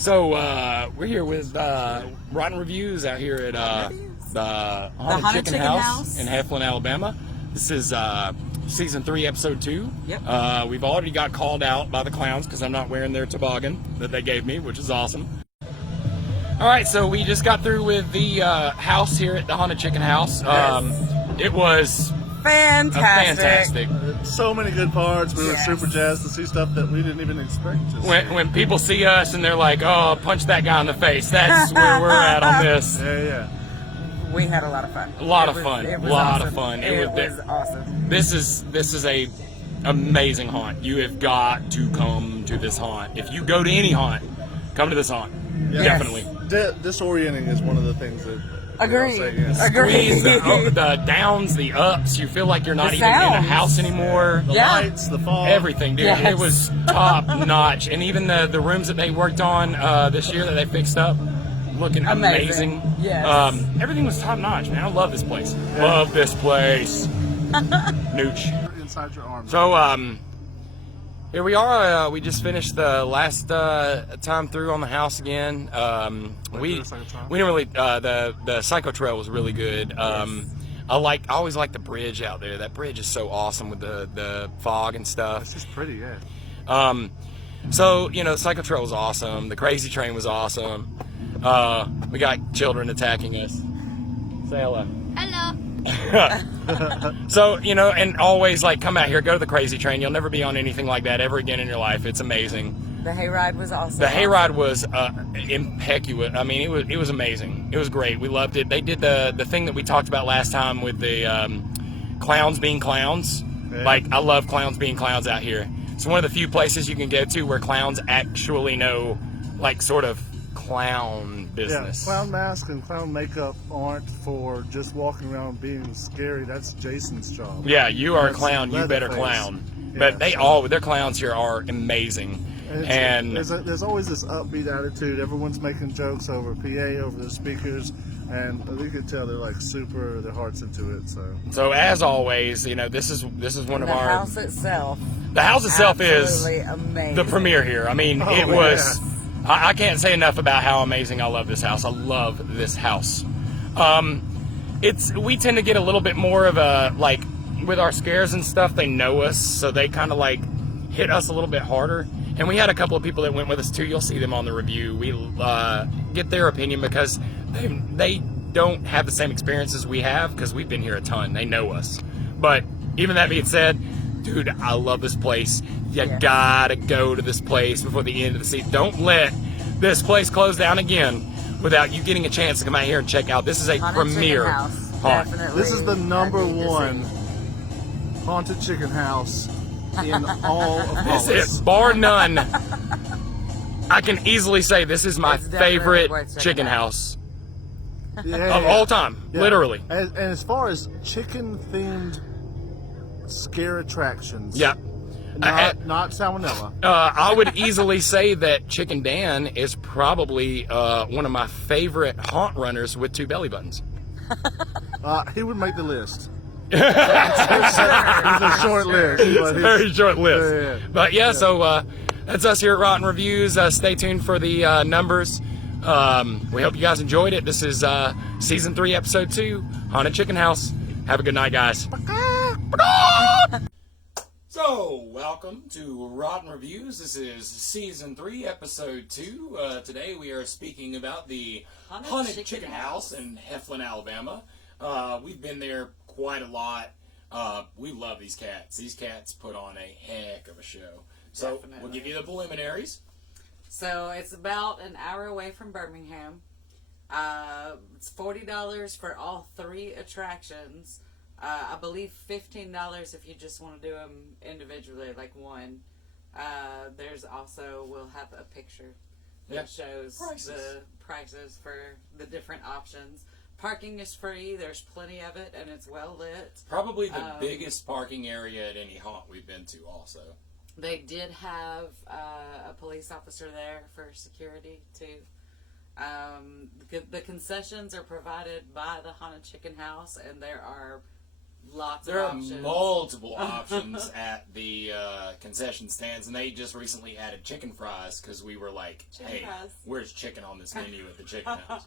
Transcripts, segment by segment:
So we're here with Rotn Reviews out here at the Haunted Chicken House in Heflin, Alabama. This is season 3, episode 2. Yep. We've already got called out by the clowns because I'm not wearing their toboggan that they gave me, which is awesome. All right, so we just got through with the house here at the Haunted Chicken House. It was fantastic. So many good parts. We were super jazzed to see stuff that we didn't even expect to see. When people see us and they're like, "Oh, punch that guy in the face," that's where we're at on this. Yeah. We had a lot of fun. A lot of fun. It was awesome. It was awesome. This is a amazing haunt. You have got to come to this haunt. If you go to any haunt, come to this haunt. Yeah. Definitely. Disorienting is one of the things that. Agree. Squeeze the downs, the ups. You feel like you're not even in a house anymore. The lights, the fog, everything, dude. Yes. It was top notch. And even the rooms that they worked on this year that they fixed up, looking amazing. Yes. Everything was top notch, man. I love this place. Love this place. Nooch. Inside your arms. So here we are. We just finished the last time through on the house again. We didn't really. The Psycho Trail was really good. I always like the bridge out there. That bridge is so awesome with the fog and stuff. It's just pretty, yeah. So Psycho Trail was awesome. The Crazy Train was awesome. We got children attacking us. Say hello. Hello. So, and always come out here, go to the Crazy Train. You'll never be on anything like that ever again in your life. It's amazing. The Hayride was awesome. The Hayride was impeccable. I mean, it was amazing. It was great. We loved it. They did the thing that we talked about last time with the clowns being clowns. Yeah. I love clowns being clowns out here. It's one of the few places you can go to where clowns actually know, sort of clown business. Yeah, clown mask and clown makeup aren't for just walking around being scary. That's Jason's job. Yeah, you are a clown. You better clown. Yeah, but their clowns here are amazing. And there's always this upbeat attitude. Everyone's making jokes over PA, over the speakers, and you can tell they're super their hearts into it. So as always, this is one of our. The house itself. The house itself is amazing. The premiere here. I mean, it was. I can't say enough about how amazing I love this house. I love this house. We tend to get a little bit more of a with our scares and stuff. They know us, so they kind of hit us a little bit harder. And we had a couple of people that went with us too. You'll see them on the review. We get their opinion because they don't have the same experiences we have because we've been here a ton. They know us. But even that being said, dude, I love this place. You gotta go to this place before the end of the season. Don't let this place close down again without you getting a chance to come out here and check out. This is a premier haunt. This is the number one haunted chicken house in all of Hollis. This is, bar none. I can easily say this is my favorite chicken house of all time, literally. And as far as chicken-themed scare attractions, not salmonella. I would easily say that Chicken Dan is probably one of my favorite haunt runners with 2 belly buttons. He would make the list. It's a short list. Very short list. Yeah. But so that's us here at Rotn Reviews. Stay tuned for the numbers. We hope you guys enjoyed it. This is season 3, episode 2, Haunted Chicken House. Have a good night, guys. So, welcome to Rotn Reviews. This is season 3, episode 2. Today we are speaking about the Haunted Chicken House in Heflin, Alabama. We've been there quite a lot. We love these cats. These cats put on a heck of a show. So, definitely. We'll give you the preliminaries. So, it's about an hour away from Birmingham. It's $40 for all 3 attractions. I believe $15 if you just want to do them individually, one. There's also, we'll have a picture that shows the prices for the different options. Parking is free. There's plenty of it, and it's well lit. Probably the biggest parking area at any haunt we've been to also. They did have a police officer there for security, too. The concessions are provided by the Haunted Chicken House, and there are Lots There of are options. multiple options at the concession stands, and they just recently added chicken fries because we were like, Chicken hey, fries. where's chicken on this menu at the chicken house?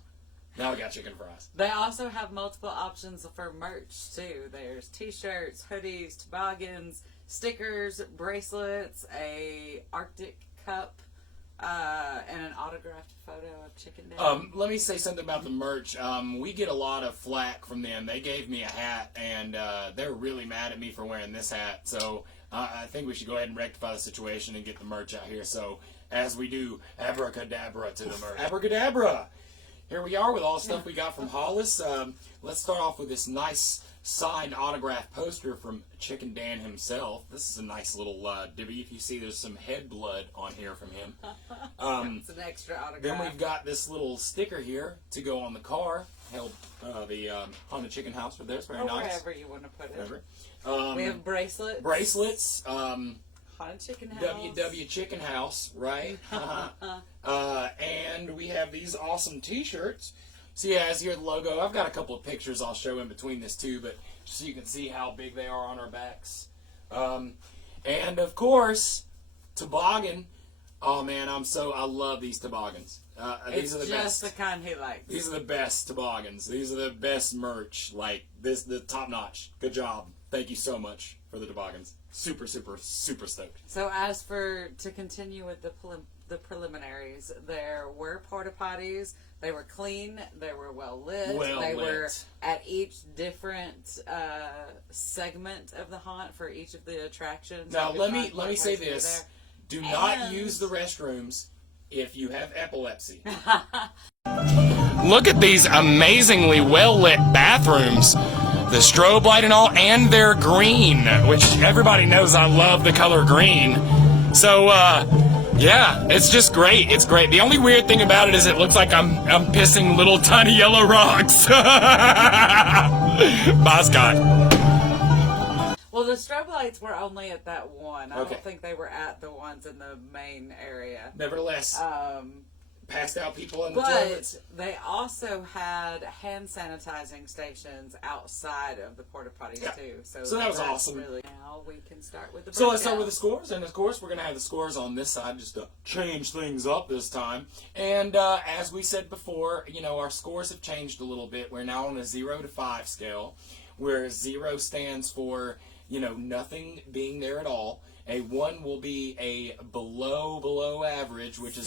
Now we got chicken fries. They also have multiple options for merch too. There's t-shirts, hoodies, toboggans, stickers, bracelets, a Arctic cup, and an autographed photo of Chicken Dan. Let me say something about the merch. We get a lot of flack from them. They gave me a hat, and they're really mad at me for wearing this hat. So I think we should go ahead and rectify the situation and get the merch out here. So as we do, abracadabra to the merch. Abracadabra! Here we are with all the stuff we got from Hollis. Let's start off with this nice signed autograph poster from Chicken Dan himself. This is a nice little dibby. If you see, there's some head blood on here from him. It's an extra autograph. Then we've got this little sticker here to go on the car. Held the Honda Chicken House for this. Very or nice. wherever you want to put it. Whatever. We have bracelets. Bracelets. Haunted Chicken House. WW Chicken House, right? And we have these awesome T-shirts. So yeah, as you hear the logo, I've got a couple of pictures I'll show in between this too, but just so you can see how big they are on our backs. And of course, toboggan. Oh man, I love these toboggans. These are the just best. the kind he likes. These are the best toboggans. These are the best merch. Like this, the top notch. Good job. Thank you so much for the toboggans. Super, super, super stoked. So to continue with the preliminaries, there were porta potties. They were clean. They were well lit. They were at each different segment of the haunt for each of the attractions. Now let me say this: do not use the restrooms if you have epilepsy. Look at these amazingly well lit bathrooms. The strobe light and all, and they're green, which everybody knows I love the color green. So, yeah, it's just great. It's great. The only weird thing about it is it looks like I'm pissing little tiny yellow rocks. Bye, Scott. Well, the strobe lights were only at that one. I Okay. don't think they were at the ones in the main area. Nevertheless, passed out people in the But toilets. they also had hand sanitizing stations outside of the porta potties too. So that was that's awesome. Really, now we can start with the So let's start with breakdown. the scores, and of course we're going to have the scores on this side just to change things up this time. And as we said before, our scores have changed a little bit. We're now on a 0 to 5 scale, where 0 stands for, nothing being there at all. A 1 will be a below average, which is...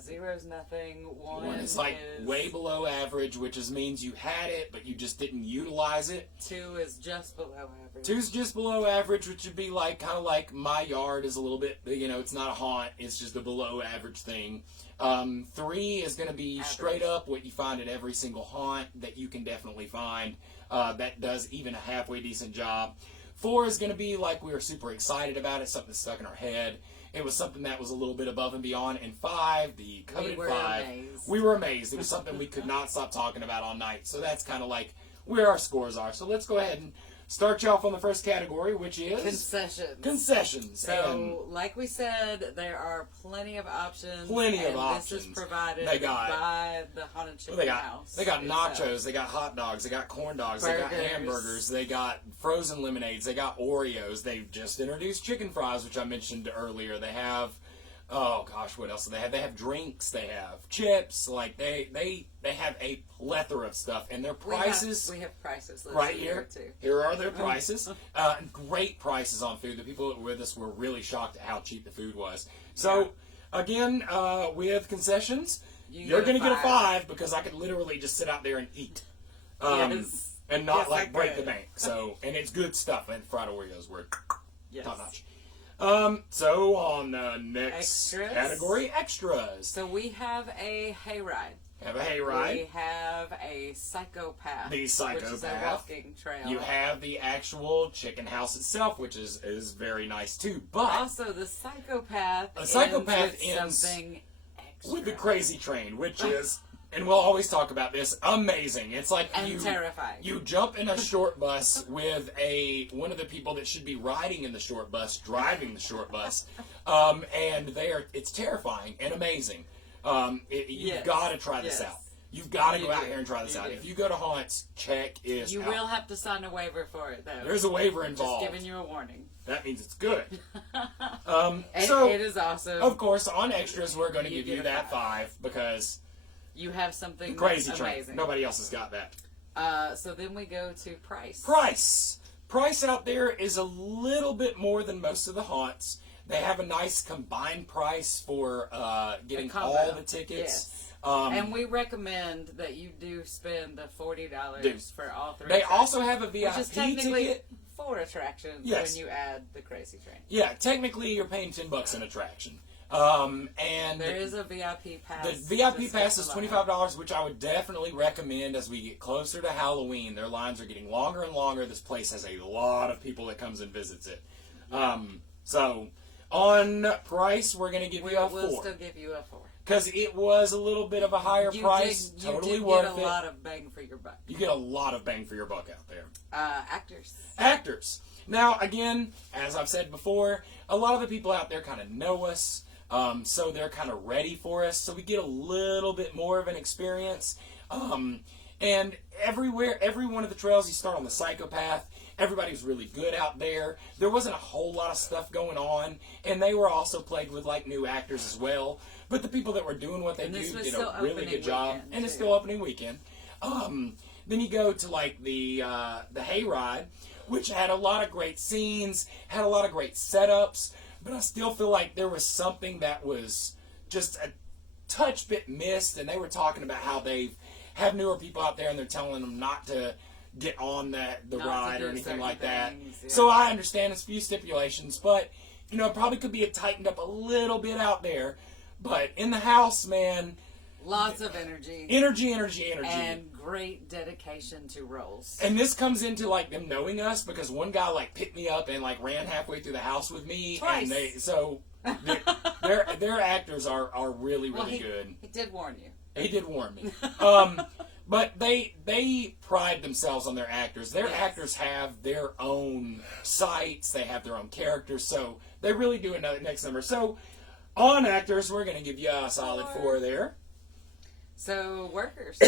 Zero's nothing. One is like way below average, which means you had it, but you just didn't utilize it. 2 is just below average. 2's just below average, which would be kind of like my yard is a little bit, it's not a haunt, it's just a below average thing. 3 is going to be straight up what you find at every single haunt that you can definitely find that does even a halfway decent job. 4 is going to be like we were super excited about it, something that stuck in our head. It was something that was a little bit above and beyond. And 5, the coveted 5, we were amazed. It was something we could not stop talking about all night. So that's kind of like where our scores are. So let's go ahead and start you off on the first category, which is... Concessions. So, like we said, there are plenty of options. This is provided by the Haunted Chicken House. They got nachos, they got hot dogs, they got corn dogs, they got hamburgers, they got frozen lemonades, they got Oreos. They've just introduced chicken fries, which I mentioned earlier. They have... Oh gosh, what else do they have? They have drinks, they have chips, they have a plethora of stuff, and their prices. We have prices listed right here. Too. Here are their prices. Great prices on food. The people that were with us were really shocked at how cheap the food was. So again, with concessions, you're going to get a 5 because I could literally just sit out there and eat, and not break the bank. So and it's good stuff. And fried Oreos were top notch. So on the next category, extras. So we have a hayride. We have a psychopath. The psychopath. Which is a walking trail. You have the actual chicken house itself, which is very nice too. But also the psychopath. A psychopath ends with something extra. With the crazy train, which is, and we'll always talk about this, amazing. It's like terrifying. You jump in a short bus with one of the people that should be riding in the short bus, driving the short bus, and it's terrifying and amazing. You've got to try this out. You've got to You go out do. here and try this You out. do. If you go to Haunts, check it You out. will have to sign a waiver for it, though. There's a waiver involved. Just giving you a warning. That means it's good. It is awesome. Of course, on extras, we're going to You give you get a that 5 because You have something crazy that's train. amazing. Nobody else has got that. So then we go to price. Price out there is a little bit more than most of the haunts. They have a nice combined price for getting combo. all the tickets. Yes. And we recommend that you do spend the $40 Do. for all 3 They attractions, also have a which is VIP technically ticket. 4 attractions Yes. when you add the Crazy Train. Yeah, technically you're paying $10 an attraction. And There is a VIP pass. the VIP to pass is Skip the $25, which I would definitely recommend as we get closer to Halloween. Their lines are getting longer and longer. This place has a lot of people that comes and visits it. So on price, we're going to give you a 4. We'll still give you a 4. Because it was a little bit of a higher price. Totally you did worth get a it. lot of bang for your buck. You get a lot of bang for your buck out there. Actors. Actors. Now, again, as I've said before, a lot of the people out there kind of know us. So they're kind of ready for us. So we get a little bit more of an experience. And every one of the trails, you start on the Psychopath. Everybody was really good out there. There wasn't a whole lot of stuff going on. And they were also plagued with like new actors as well. But the people that were doing what they And do this was did still a really opening good job. weekend, And it's too. still opening weekend. Then you go to like the Hayride, which had a lot of great scenes, had a lot of great setups, but I still feel like there was something that was just a touch bit missed, and they were talking about how they have newer people out there and they're telling them not to get on the Not to ride or do anything certain like that. things, yeah. So I understand it's a few stipulations, but you know, it probably could be tightened up a little bit out there. But in the house, man, Lots of energy. energy. And great dedication to roles. And this comes into like them knowing us because one guy like picked me up and like ran halfway through the house with me. Twice. And their actors are really good. He did warn you. He did warn me. But they pride themselves on their actors. Their Yes. actors have their own sites. They have their own characters. So they really do another next number. So on actors, we're going to give you a solid 4 there. So, workers.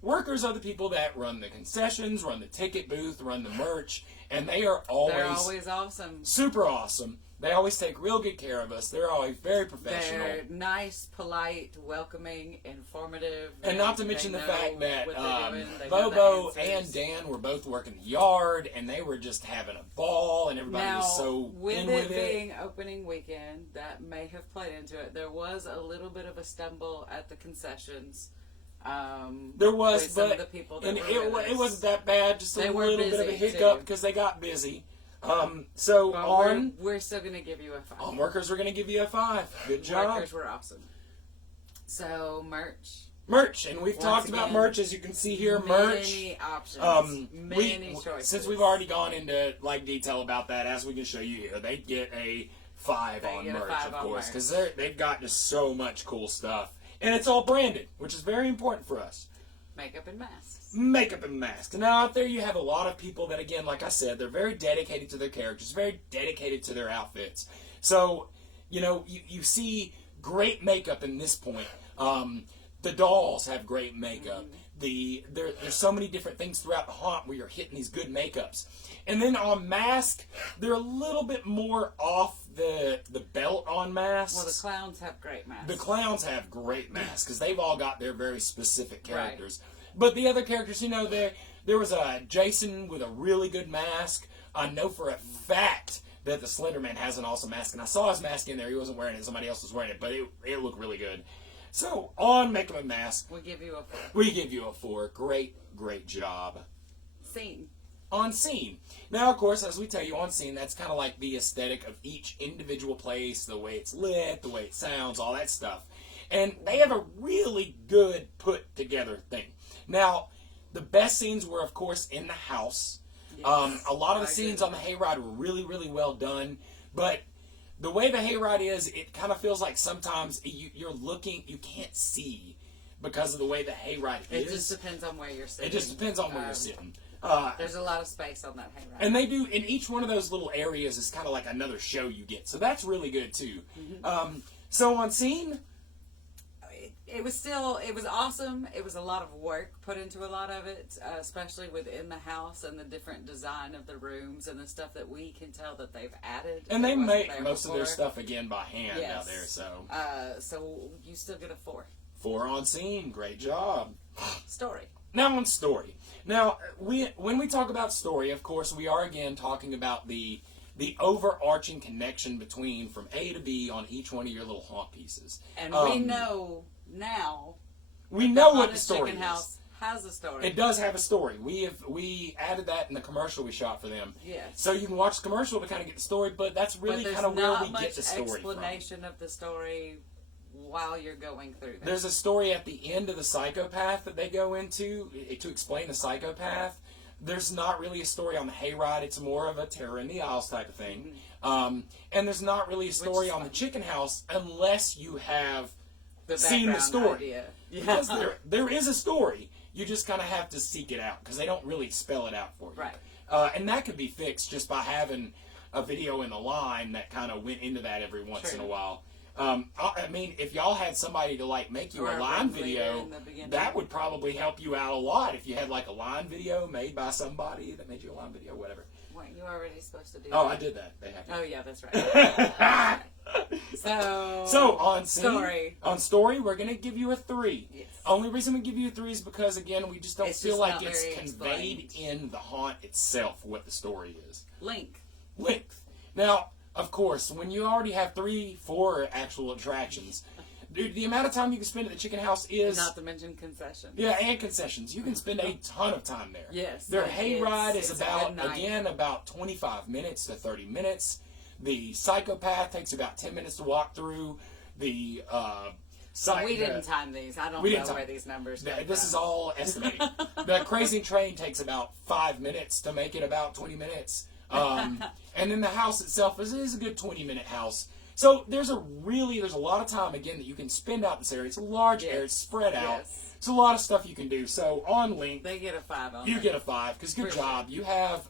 Workers are the people that run the concessions, run the ticket booth, run the merch, and they are always, They're always awesome. super awesome. They always take real good care of us. They're always very professional. They're nice, polite, welcoming, informative. And not to They mention the know fact that what they're doing. They know the Bobo answers. and Dan were both working the yard, and they were just having a ball, and everybody Now, was so with in it with it. being opening weekend, that may have played into it. There was a little bit of a stumble at the concessions. There was, with some but of the people that and were with it us. wasn't that bad. Just a They were little bit of a busy, hiccup too. because they got busy. So But on we're still going to give you a 5. on workers, we're going to give you a 5. Good job. Workers were awesome. So, Merch, and we've Once talked about again, merch, as you can see here. Merch. Many options. Many choices. Since we've already gone into like detail about that, as we can show you here, they get a 5 They on get a merch, 5 of on course, merch. because they've got just so much cool stuff, and it's all branded, which is very important for us. Makeup and masks. Makeup and masks. Now out there you have a lot of people that, again, like I said, they're very dedicated to their characters, very dedicated to their outfits. So, you know, you see great makeup in this point. The dolls have great makeup. There's so many different things throughout the haunt where you're hitting these good makeups. And then on mask, they're a little bit more off the belt on masks. Well, the clowns have great masks. The clowns have great masks because they've all got their very specific Right. characters. But the other characters, you know, there was a Jason with a really good mask. I know for a fact that the Slender Man has an awesome mask, and I saw his mask in there. He wasn't wearing it; somebody else was wearing it, but it looked really good. So on makeup and mask, We'll give you a 4. we give you a 4. Great job. Scene. On scene. Now, of course, as we tell you, on scene, that's kind of like the aesthetic of each individual place, the way it's lit, the way it sounds, all that stuff. And they have a really good put together thing. Now, the best scenes were, of course, in the house. Yes, A lot of the I scenes agree. on the Hayride were really, really well done. But the way the Hayride is, it kind of feels like sometimes you're looking, you can't see because of the way the Hayride It is. just depends on where you're sitting. It just depends on where you're sitting. There's a lot of space on that hayride. And they do, in each one of those little areas is kind of like another show you get. So that's really good too. So on scene, it was awesome. It was a lot of work put into a lot of it, especially within the house and the different design of the rooms and the stuff that we can tell that they've added. And they that wasn't make there most of their before. stuff again by hand Yes. out there. So So you still get a 4. 4 on scene. Great job. Story. Now on story. Now, when we talk about story, of course, we are again talking about the overarching connection between from A to B on each one of your little haunt pieces. And we know now. We know what the Haunted story Chicken is. House has a story. It does have a story. We added that in the commercial we shot for them. Yes. So you can watch the commercial to kind of get the story, but that's really but kind of where not we much get the story from. explanation of the story while you're going through this. There's a story at the end of the psychopath that they go into to explain the psychopath. There's not really a story on the Hayride. It's more of a Terror in the Isles type of thing. And there's not really a story on the chicken house unless you have seen the background story. idea. Yeah. Because there is a story. You just kind of have to seek it out because they don't really spell it out for you. Right. And that could be fixed just by having a video in the line that kind of went into that every once in a while. I mean, if y'all had somebody to like make you Or a a line ringleader video, in the beginning. that would probably help you out a lot. If you had like a line video made by somebody that made you a line video, whatever. Weren't you already supposed to do Oh, that? I did that. They have. Oh, yeah, that's right. So on scene, story. on story, we're gonna give you a 3. Yes. Only reason we give you a 3 is because again, we just don't It's feel just like not it's very conveyed explained. in the haunt itself what the story is. Length. Length. Now, of course, when you already have 3, 4 actual attractions, dude, the amount of time you can spend at the chicken house is Not to mention concessions. yeah, and concessions. You can spend a ton of time there. Yes. Their it hayride is it's a about good night. about 25 minutes to 30 minutes. The psychopath takes about 10 minutes to walk through. The We didn't time these. I don't we know didn't time- where these numbers come this from. is all estimated. The crazy train takes about 5 minutes to make it about 20 minutes. And then the house itself is a good 20-minute house. So there's a lot of time again that you can spend out in this area. It's a large area, it's spread out. Yes. It's a lot of stuff you can do. So on length, They get a 5 on you that. get a 5 because good For job. You have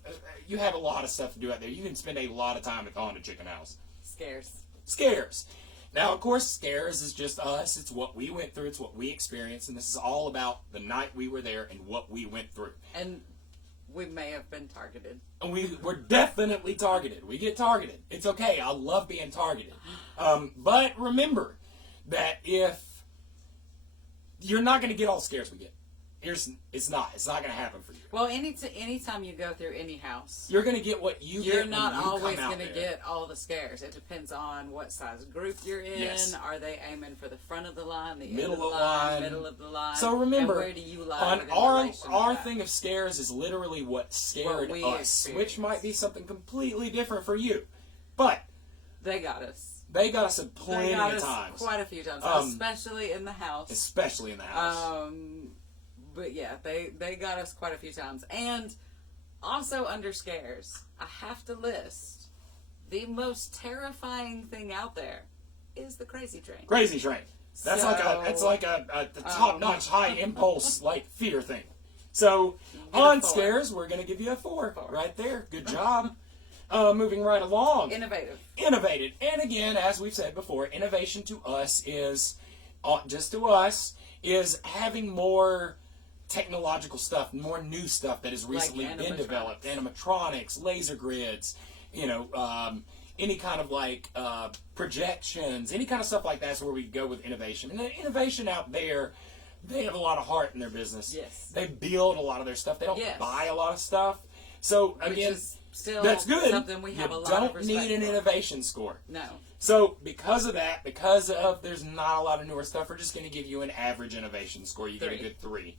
a lot of stuff to do out there. You can spend a lot of time at the haunted chicken house. Scarce. Scares. Now, of course, scares is just us. It's what we went through. It's what we experienced, and this is all about the night we were there and what we went through. And we may have been targeted. And we were definitely targeted. We get targeted. It's okay. I love being targeted. But remember that if you're not going to get all the scares we get, it's not going to happen for you. Well, anytime you go through any house, You're going to get what you you're get not when you always come out going to there. get all the scares. It depends on what size group you're in. Yes. Are they aiming for the front of the line, the Middle end of the of the line, line. middle of the line? So remember, and where do you lie on within relation to our that? thing of scares is literally what scared we us, experienced. which might be something completely different for you. But They got us. they got us a They plenty got of us times, quite a few times, especially in the house. especially in the house. But yeah, they got us quite a few times. And also under scares, I have to list the most terrifying thing out there is the crazy train. Crazy train. That's So, like a top-notch, high impulse like fear thing. So Give on it 4. scares, we're gonna give you a 4 right there. Good job. Moving right along. Innovative. Innovated. And again, as we've said before, innovation to us is, just to us, is having more technological stuff, more new stuff that has recently been developed. Animatronics, laser grids, any kind of like projections, any kind of stuff like that's where we go with innovation. And the innovation out there, they have a lot of heart in their business. Yes. They build a lot of their stuff. They don't Yes. buy a lot of stuff. So Which again, is still that's good. something we have you a lot don't of respect need an for. innovation score. No. So because of that, because of there's not a lot of newer stuff, we're just going to give you an average innovation score. You get a 3. good 3.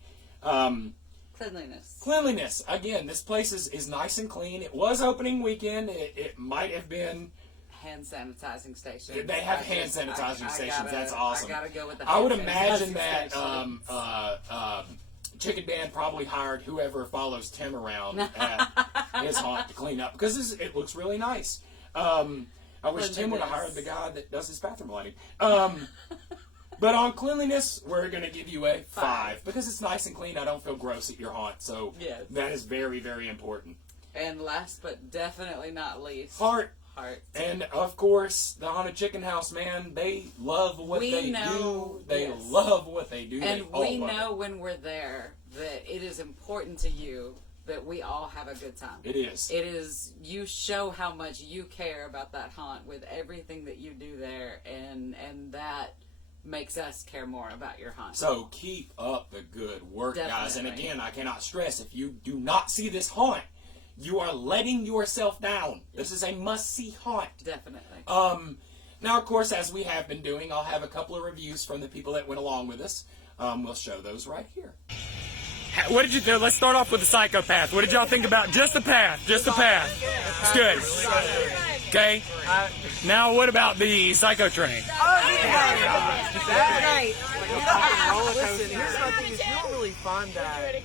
Cleanliness. Cleanliness. Again, this place is nice and clean. It was opening weekend. It might have been. Hand sanitizing station. They have hand sanitizing stations. That's awesome. I gotta go with the I would hand imagine sanitizing that station. Chicken Dan probably hired whoever follows Tim around at his haunt to clean up because it looks really nice. I wish Tim would have hired the guy that does his bathroom lighting. But on cleanliness, we're going to give you a 5 because it's nice and clean. I don't feel gross at your haunt, so Yes. that is very, very important. And last but definitely not least, Heart. heart. And of course, the Haunted Chicken House, man, they love what they do. They love what they do. And we know when we're there that it is important to you that we all have a good time. It is. It is. You show how much you care about that haunt with everything that you do there, and that makes us care more about your haunt. So keep up the good work, guys. And Definitely. again, I cannot stress, if you do not see this haunt, you are letting yourself down. This is a must-see haunt. Definitely. Now, of course, as we have been doing, I'll have a couple of reviews from the people that went along with us. We'll show those right here. What did you do? Let's start off with the Psychopath. What did y'all think about just the path? Just the path. It's good. Okay. Now, what about the Psycho Train? Listen, here's my thing: is you don't really find that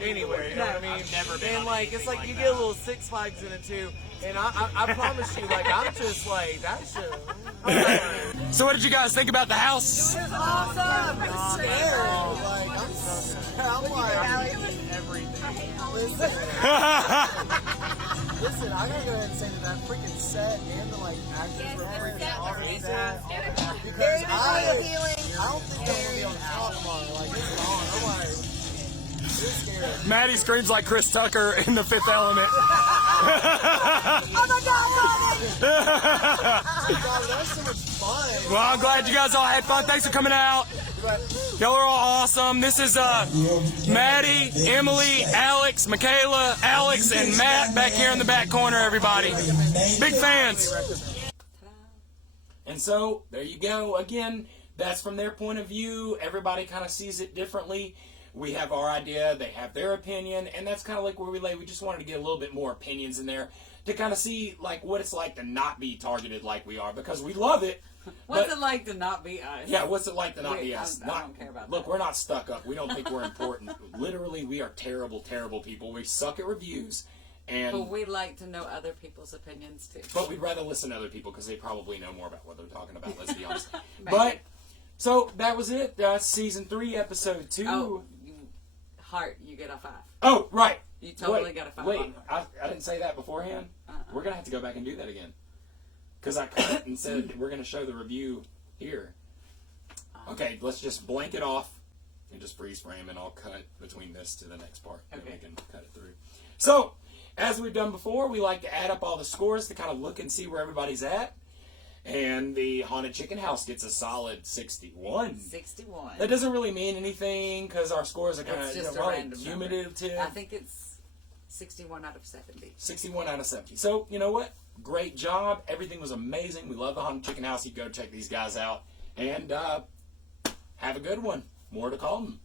anywhere. You know what I mean? I've never been. And like, it's like you get a little Six Flags in it too. And I promise you, like, I'm just like that shit. So, what did you guys think about the house? I'm like, everything. Listen, I gotta go ahead and say that freaking set and the like actors were freaking awesome. Because I don't think I'm gonna be on top tomorrow. Like, this is on. I'm like, it's scary. Maddie screams like Chris Tucker in The Fifth Element. Oh my God, God, that was so much fun. Well, I'm glad you guys all had fun. Thanks for coming out. Y'all are all awesome. This is Maddie, Emily, Alex, Michaela, Alex, and Matt back here in the back corner, everybody. Big fans. And so, there you go. Again, that's from their point of view. Everybody kind of sees it differently. We have our idea, they have their opinion, and that's kind of like where we lay. We just wanted to get a little bit more opinions in there to kind of see like what it's like to not be targeted like we are, because we love it. What's it like to not be us? Yeah, what's it like to not be us? I don't care about Look, that. we're not stuck up. We don't think we're important. Literally, we are terrible, terrible people. We suck at reviews, But we like to know other people's opinions too. but we'd rather listen to other people because they probably know more about what they're talking about. Let's be honest. But so that was it. Season 3, episode 2. Oh, Heart, you get a 5. Oh, right. You totally got a 5 Wait, on Heart. I didn't say that beforehand. We're gonna have to go back and do that again because I cut and said we're gonna show the review here. Okay, let's just blank it off and just freeze frame, and I'll cut between this to the next part, and we can cut it through. So, as we've done before, we like to add up all the scores to kind of look and see where everybody's at. And the Haunted Chicken House gets a solid 61. 61. That doesn't really mean anything because our scores are kind It's of just a random number. cumulative. I think it's 61 out of 70. 61 out of 70. So, you know what? Great job. Everything was amazing. We love the Haunted Chicken House. You go check these guys out. And have a good one. More to come.